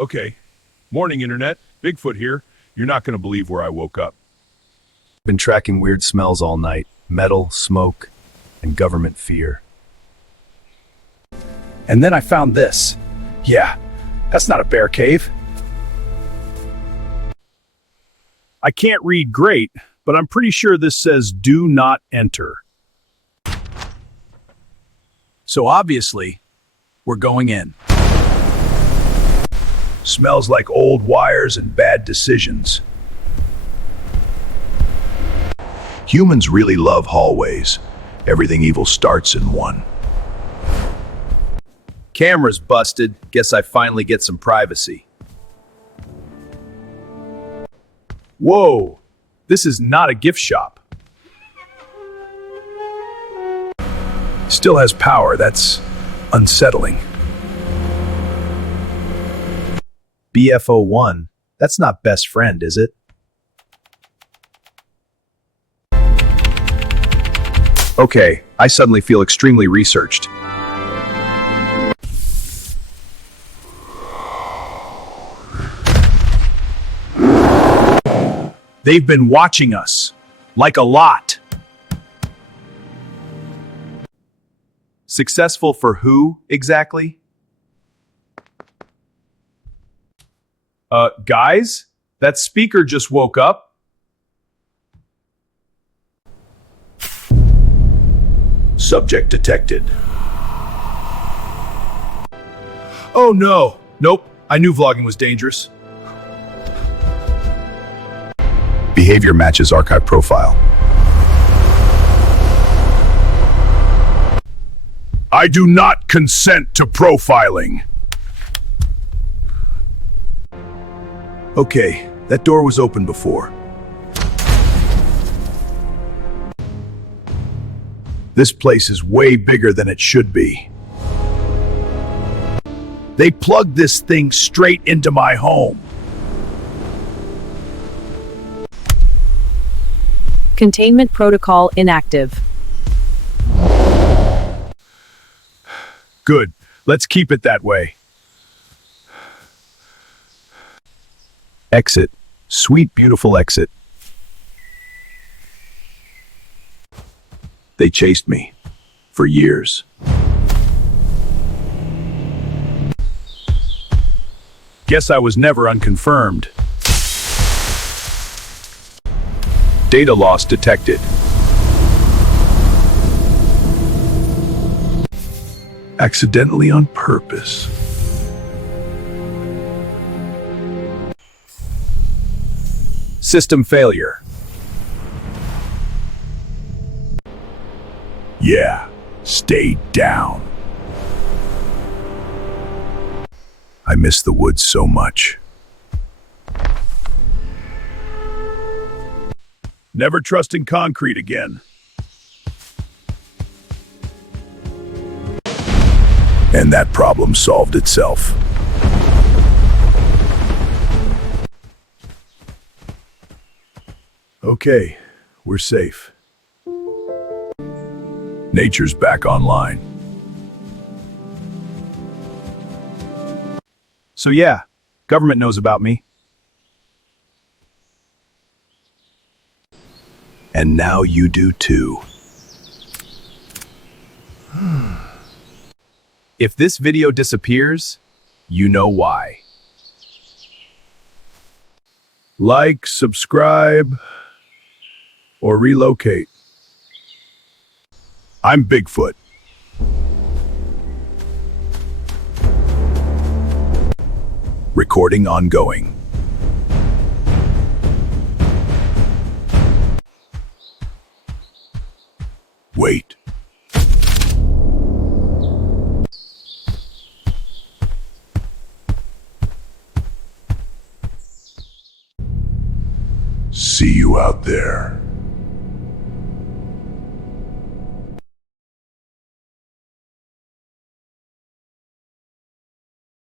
Okay. Morning, Internet. Bigfoot here. You're not going to believe where I woke up. Been tracking weird smells all night. Metal, smoke, and government fear. And then I found this. Yeah, that's not a bear cave. I can't read great, but I'm pretty sure this says do not enter. So obviously, we're going in. Smells like old wires and bad decisions. Humans really love hallways. Everything evil starts in one. Camera's busted. Guess I finally get some privacy. Whoa, this is not a gift shop. Still has power, that's unsettling. BFO1, that's not best friend, is it? Okay, I suddenly feel extremely researched. They've been watching us, like a lot. Successful for who, exactly? Guys, that speaker just woke up. Subject detected. Oh no, nope, I knew vlogging was dangerous. Behavior matches archive profile. I do not consent to profiling. Okay, that door was open before. This place is way bigger than it should be. They plugged this thing straight into my home. Containment protocol inactive. Good, let's keep it that way. Exit. Sweet, beautiful exit. They chased me for years. Guess I was never unconfirmed. Data loss detected. Accidentally on purpose. System failure. Yeah, stay down. I miss the woods so much. Never trusting concrete again. And that problem solved itself. Okay, we're safe. Nature's back online. So yeah, government knows about me. And now you do too. If this video disappears, you know why. Like, subscribe, or relocate. I'm Bigfoot. Recording ongoing. Wait. See you out there.